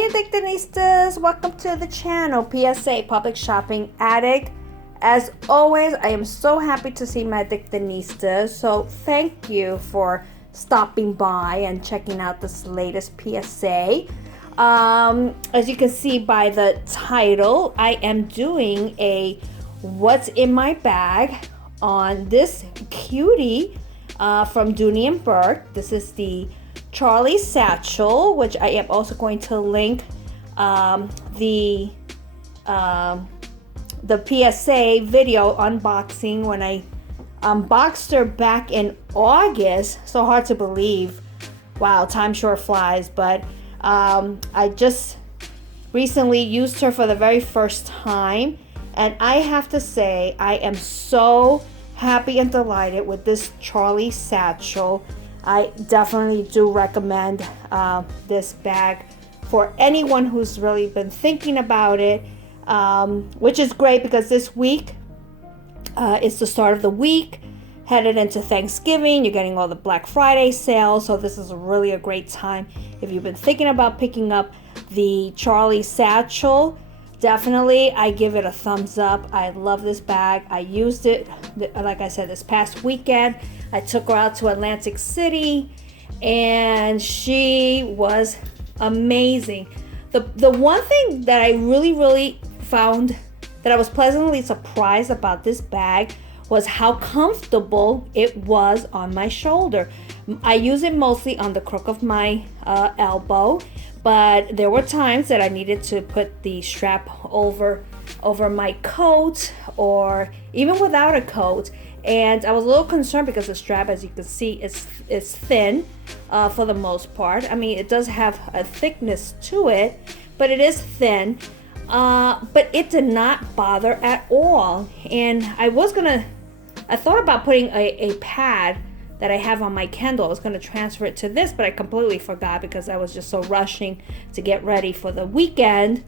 Hi Addictinistas, welcome to the channel. PSA, Public Shopping Addict. As always, I am so happy to see my Addictinistas, so thank you for stopping by and checking out this latest PSA. As you can see by the title, I am doing a what's in my bag on this cutie from Dooney and Bourke. This is the Charlie Satchel, which I am also going to link the PSA video unboxing when I unboxed her back in August. So hard to believe. Wow, time sure flies. But I just recently used her for the very first time, and I have to say I am so happy and delighted with this Charlie Satchel. I definitely do recommend this bag for anyone who's really been thinking about it, which is great because this week is the start of the week, headed into Thanksgiving. You're getting all the Black Friday sales, so this is really a great time. If you've been thinking about picking up the Charlie Satchel, definitely I give it a thumbs up. I love this bag. I used it, like I said, this past weekend. I took her out to Atlantic City and she was amazing. The one thing that I really found that I was pleasantly surprised about this bag was how comfortable it was on my shoulder. I use it mostly on the crook of my elbow, but there were times that I needed to put the strap over my coat or even without a coat. And I was a little concerned because the strap, as you can see, is thin for the most part. I mean, it does have a thickness to it, but it is thin. But it did not bother at all. And I thought about putting a pad that I have on my Kindle. I was going to transfer it to this, but I completely forgot because I was just so rushing to get ready for the weekend,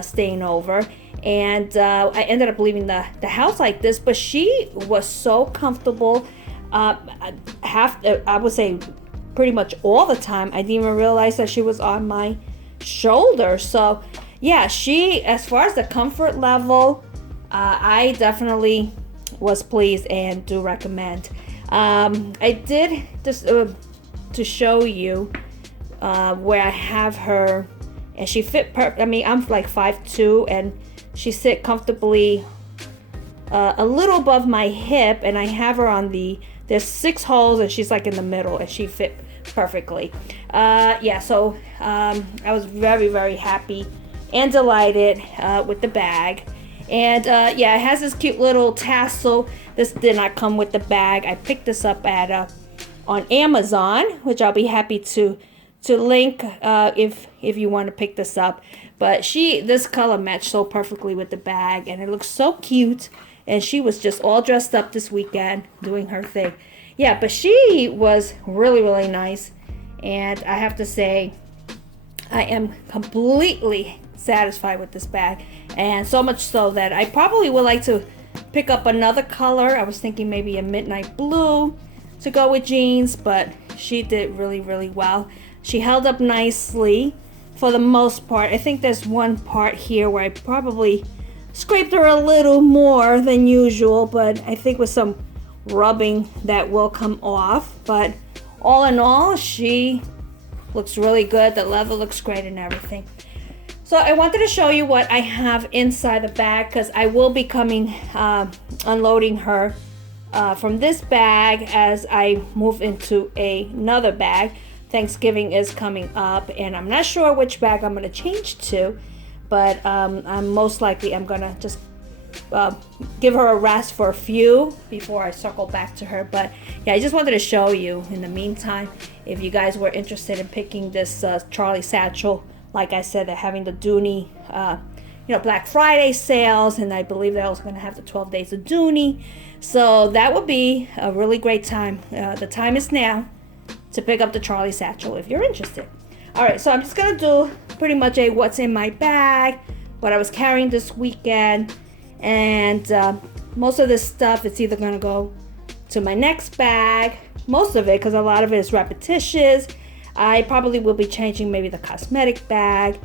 staying over. And I ended up leaving the house like this, but she was so comfortable. I would say pretty much all the time. I didn't even realize that she was on my shoulder. So yeah, as far as the comfort level, I definitely was pleased and do recommend. I did just to show you where I have her, and she fit I mean, I'm like 5'2", and she sit comfortably a little above my hip, and I have her on there's 6 holes, and she's like in the middle, and she fit perfectly. Yeah, so I was very happy and delighted with the bag. And yeah, it has this cute little tassel. This did not come with the bag. I picked this up at on Amazon, which I'll be happy to link if you want to pick this up. But this color matched so perfectly with the bag, and it looks so cute. And she was just all dressed up this weekend doing her thing. Yeah, but she was really nice, and I have to say I am completely satisfied with this bag, and so much so that I probably would like to pick up another color. I was thinking maybe a midnight blue to go with jeans, but she did really well. She held up nicely for the most part. I think there's one part here where I probably scraped her a little more than usual, but I think with some rubbing that will come off. But all in all, she looks really good. The leather looks great and everything. So I wanted to show you what I have inside the bag, because I will be unloading her from this bag as I move into another bag. Thanksgiving is coming up, and I'm not sure which bag I'm going to change to, but I'm most likely going to just give her a rest for a few before I circle back to her. But yeah, I just wanted to show you in the meantime, if you guys were interested in picking this Charlie Satchel. Like I said, they're having the Dooney, Black Friday sales, and I believe they're also going to have the 12 days of Dooney. So that would be a really great time. The time is now to pick up the Charlie Satchel if you're interested. All right, so I'm just going to do pretty much a what's in my bag, what I was carrying this weekend, and most of this stuff is either going to go to my next bag, most of it, because a lot of it is repetitious. I probably will be changing maybe the cosmetic bag,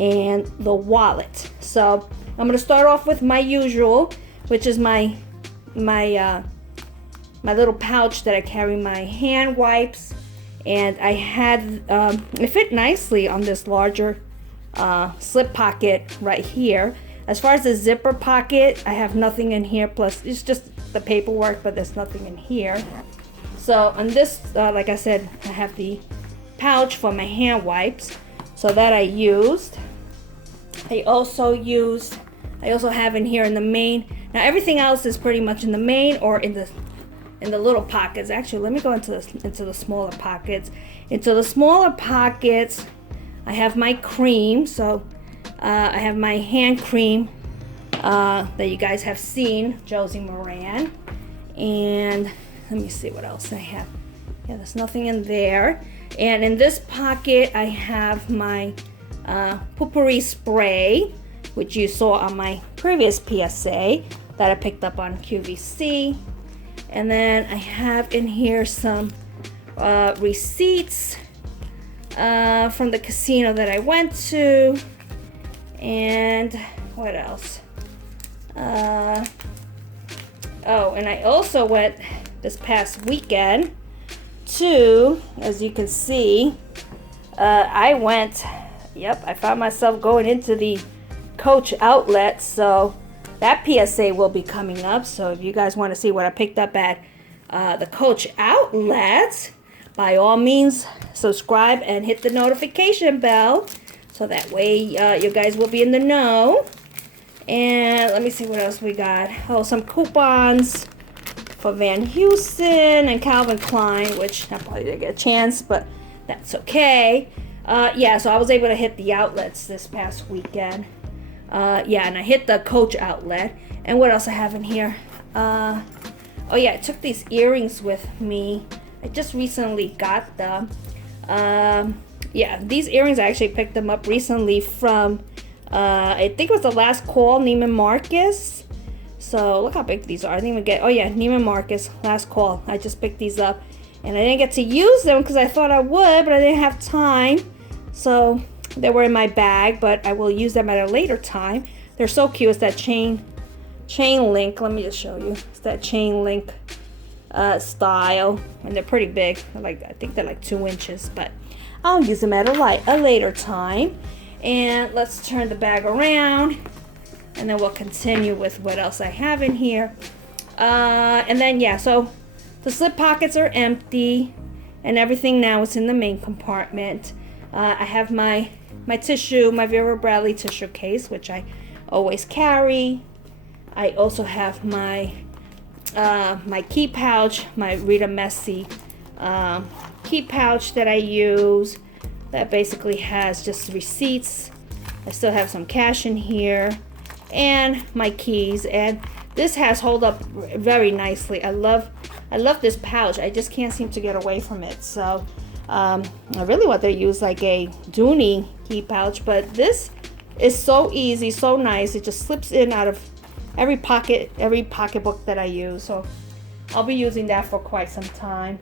and the wallet. So I'm gonna start off with my usual, which is my little pouch that I carry my hand wipes, and I had it fit nicely on this larger slip pocket right here. As far as the zipper pocket, I have nothing in here, plus it's just the paperwork, but there's nothing in here. So on this, like I said, I have the pouch for my hand wipes, so that I used. I also have in here in the main. Now everything else is pretty much in the main or in the little pockets. Actually, let me go into the smaller pockets. Into the smaller pockets, I have my cream. So I have my hand cream that you guys have seen, Josie Moran. And let me see what else I have. Yeah, there's nothing in there. And in this pocket, I have my Poopery spray, which you saw on my previous PSA that I picked up on QVC. And then I have in here some receipts from the casino that I went to. And what else? Oh, and I also went this past weekend to, as you can see, I found myself going into the Coach outlet, so that PSA will be coming up. So if you guys want to see what I picked up at the Coach outlet, by all means subscribe and hit the notification bell, so that way you guys will be in the know. And let me see what else we got. Oh, some coupons for Van Heusen and Calvin Klein, which I probably didn't get a chance, but that's okay. Yeah, so I was able to hit the outlets this past weekend. Yeah, and I hit the Coach outlet. And what else I have in here? Oh yeah, I took these earrings with me. I just recently got them. Yeah, these earrings, I actually picked them up recently from, I think it was the Last Call, Neiman Marcus. So look how big these are. I didn't even get, oh yeah, Neiman Marcus, Last Call. I just picked these up. And I didn't get to use them because I thought I would, but I didn't have time. So they were in my bag, but I will use them at a later time. They're so cute. It's that chain link. Let me just show you. It's that chain link style, and they're pretty big. I think they're like 2 inches, but I'll use them at a later time. And let's turn the bag around, and then we'll continue with what else I have in here. And then yeah, so the slip pockets are empty, and everything now is in the main compartment. I have my tissue, my Vera Bradley tissue case, which I always carry. I also have my my key pouch, my Rita Messi key pouch that I use. That basically has just receipts. I still have some cash in here, and my keys. And this has held up very nicely. I love this pouch. I just can't seem to get away from it. So I really want to use like a Dooney key pouch, but this is so easy, so nice. It just slips in out of every pocketbook that I use. So I'll be using that for quite some time.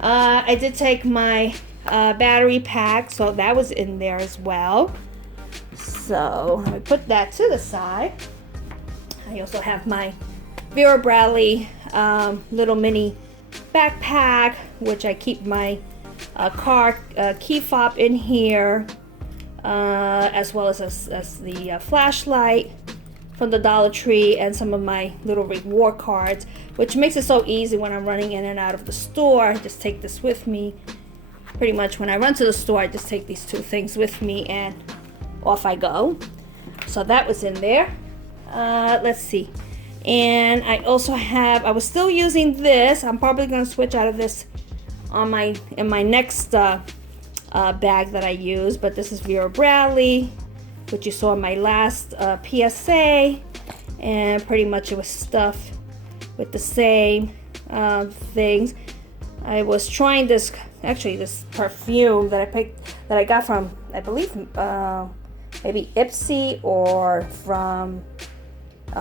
I did take my battery pack, so that was in there as well. So let me put that to the side. I also have my Vera Bradley little mini backpack, which I keep my car key fob in here, as well as the flashlight from the Dollar Tree, and some of my little reward cards, which makes it so easy when I'm running in and out of the store. I just take this with me. Pretty much when I run to the store, I just take these 2 things with me and off I go. So that was in there. Let's see. And I also have, I was still using this. I'm probably going to switch out of this in my next bag that I use, but this is Vera Bradley, which you saw in my last PSA, and pretty much it was stuffed with the same things. I was trying this perfume that I got from, I believe, maybe Ipsy or from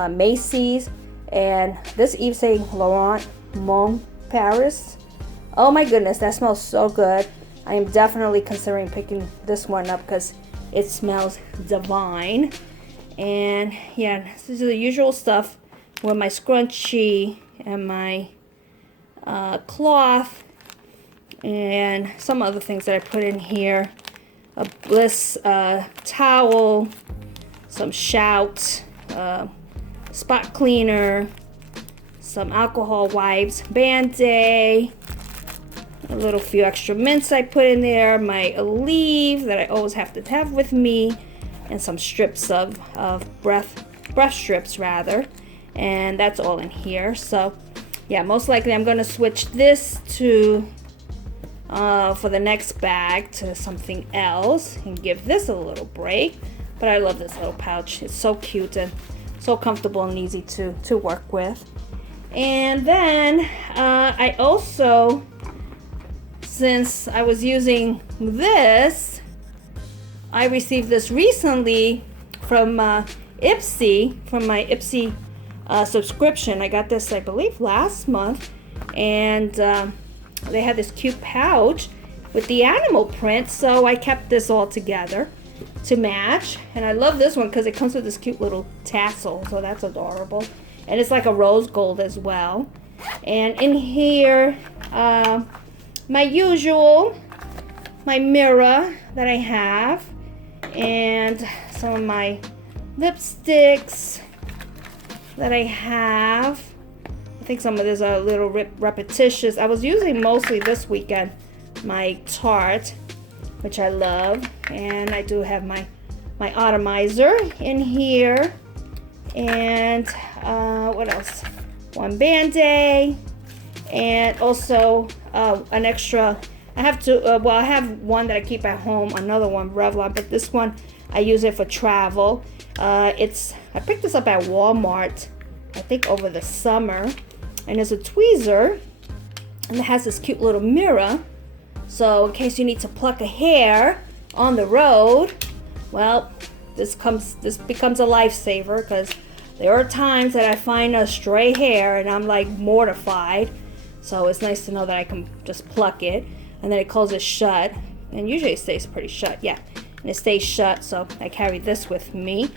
Macy's, and this Yves Saint Laurent Mon Paris. Oh my goodness, that smells so good. I am definitely considering picking this one up because it smells divine. And yeah, this is the usual stuff with my scrunchie and my cloth and some other things that I put in here. A Bliss towel, some Shout spot cleaner, some alcohol wipes, Band-Aid, a little few extra mints I put in there, my Aleve that I always have to have with me, and some strips of breath strips rather, and that's all in here. So yeah, most likely I'm gonna switch this to for the next bag to something else and give this a little break. But I love this little pouch. It's so cute and so comfortable and easy to work with. And then I also, since I was using this, I received this recently from Ipsy, from my Ipsy subscription. I got this, I believe, last month, and they had this cute pouch with the animal print, so I kept this all together to match. And I love this one because it comes with this cute little tassel, so that's adorable. And it's like a rose gold as well. And in here, my usual, my mirror that I have, and some of my lipsticks that I have. I think some of these are a little repetitious. I was using mostly this weekend my Tarte, which I love, and I do have my atomizer in here, and what else? One Band-Aid, and also an extra. I have two. Well, I have one that I keep at home, another one Revlon, but this one I use it for travel. I picked this up at Walmart, I think over the summer, and it's a tweezer, and it has this cute little mirror. So in case you need to pluck a hair on the road, well, this becomes a lifesaver, because there are times that I find a stray hair and I'm like mortified. So it's nice to know that I can just pluck it, and then it closes shut, and usually it stays pretty shut. Yeah, and it stays shut, so I carry this with me.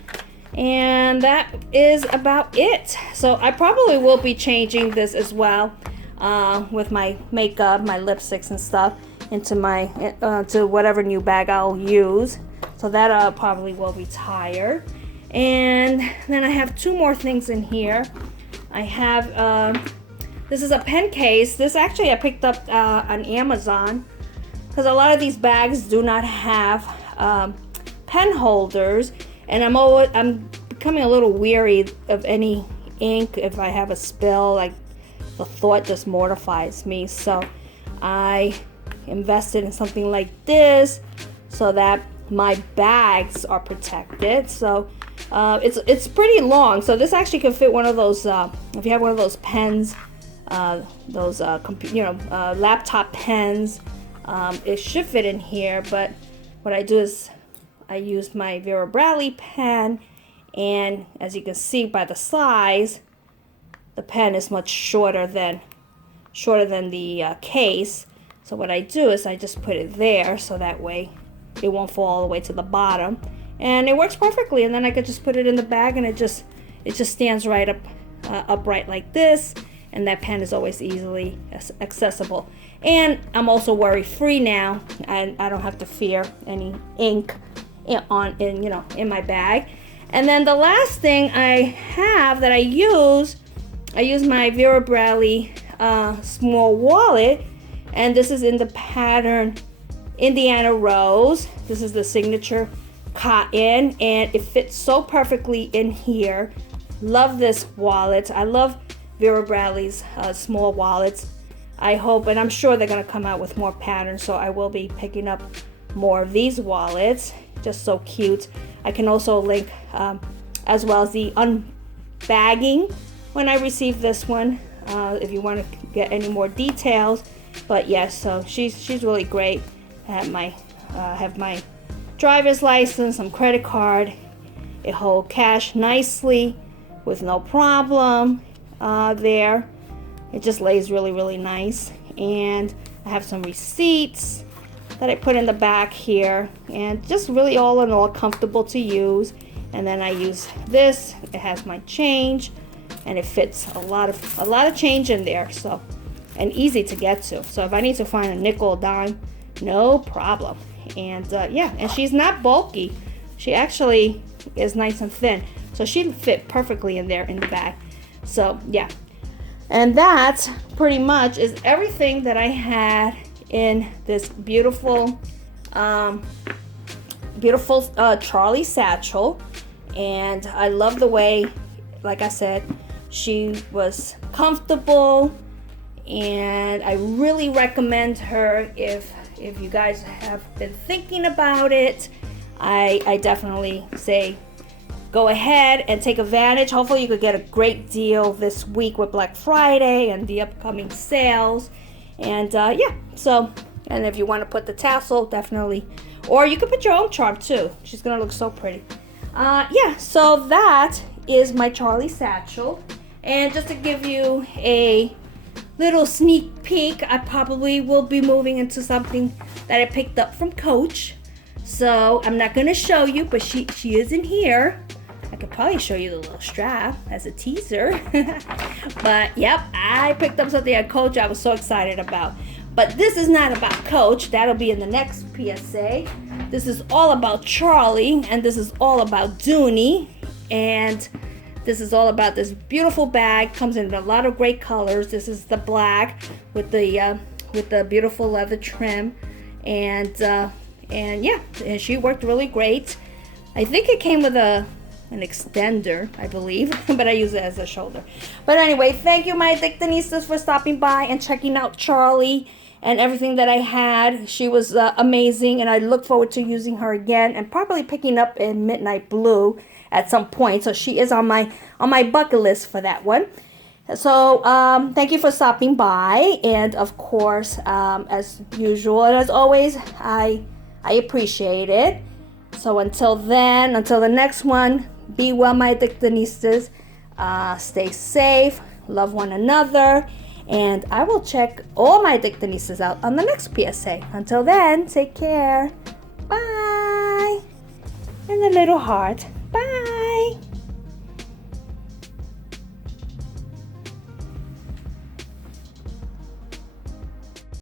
And that is about it. So I probably will be changing this as well with my makeup, my lipsticks and stuff, into my to whatever new bag I'll use. So that probably will retire. And then I have two more things in here. I have this is a pen case. This actually I picked up on Amazon, because a lot of these bags do not have pen holders, and I'm becoming a little weary of any ink. If I have a spill, like, the thought just mortifies me. So I invested in something like this so that my bags are protected. So it's pretty long, so this actually can fit one of those if you have one of those pens, those laptop pens, it should fit in here. But what I do is I use my Vera Bradley pen, and as you can see by the size, the pen is much shorter than the case. So what I do is I just put it there, so that way it won't fall all the way to the bottom, and it works perfectly. And then I could just put it in the bag, and it just stands right up upright like this, and that pen is always easily accessible. And I'm also worry free now, and I don't have to fear any ink in my bag. And then the last thing I have that I use my Vera Bradley small wallet, and this is in the pattern Indiana Rose. This is the signature cotton, and it fits so perfectly in here. Love this wallet. I love Vera Bradley's small wallets. I hope, and I'm sure they're going to come out with more patterns, so I will be picking up more of these wallets. Just so cute. I can also link as well as the unbagging when I receive this one, if you want to get any more details. But yes, so she's really great. I have my driver's license, some credit card. It holds cash nicely with no problem there. It just lays really, really nice. And I have some receipts. that I put in the back here, and just really all in all comfortable to use. And then I use this. It has my change, and it fits a lot of change in there. So, and easy to get to. So if I need to find a nickel or dime, no problem. And yeah, and she's not bulky. She actually is nice and thin, so she'd fit perfectly in there in the bag. So yeah, and that pretty much is everything that I had in this beautiful Charlie satchel. And I love the way, like I said, she was comfortable, and I really recommend her if you guys have been thinking about it. I definitely say go ahead and take advantage. Hopefully you could get a great deal this week with Black Friday and the upcoming sales. And yeah, so, and if you want to put the tassel, definitely, or you could put your own charm too. She's gonna look so pretty. Yeah, so that is my Charlie satchel. And just to give you a little sneak peek, I probably will be moving into something that I picked up from Coach. So I'm not gonna show you, but she is in here. I could probably show you the little strap as a teaser. But yep, I picked up something at Coach I was so excited about. But this is not about Coach. That'll be in the next PSA. This is all about Charlie, and this is all about Dooney. And this is all about this beautiful bag. Comes in a lot of great colors. This is the black with the beautiful leather trim. And yeah, and she worked really great. I think it came with an extender, I believe, but I use it as a shoulder. But anyway, thank you, my Addictinistas, for stopping by and checking out Charlie and everything that I had. She was amazing, and I look forward to using her again and probably picking up in Midnight Blue at some point. So she is on my bucket list for that one. So thank you for stopping by, and of course, as usual and as always, I appreciate it. So until then, until the next one, be well, my Addictinistas. Stay safe, love one another, and I will check all my Addictinistas out on the next PSA. Until then, take care. Bye. And a little heart.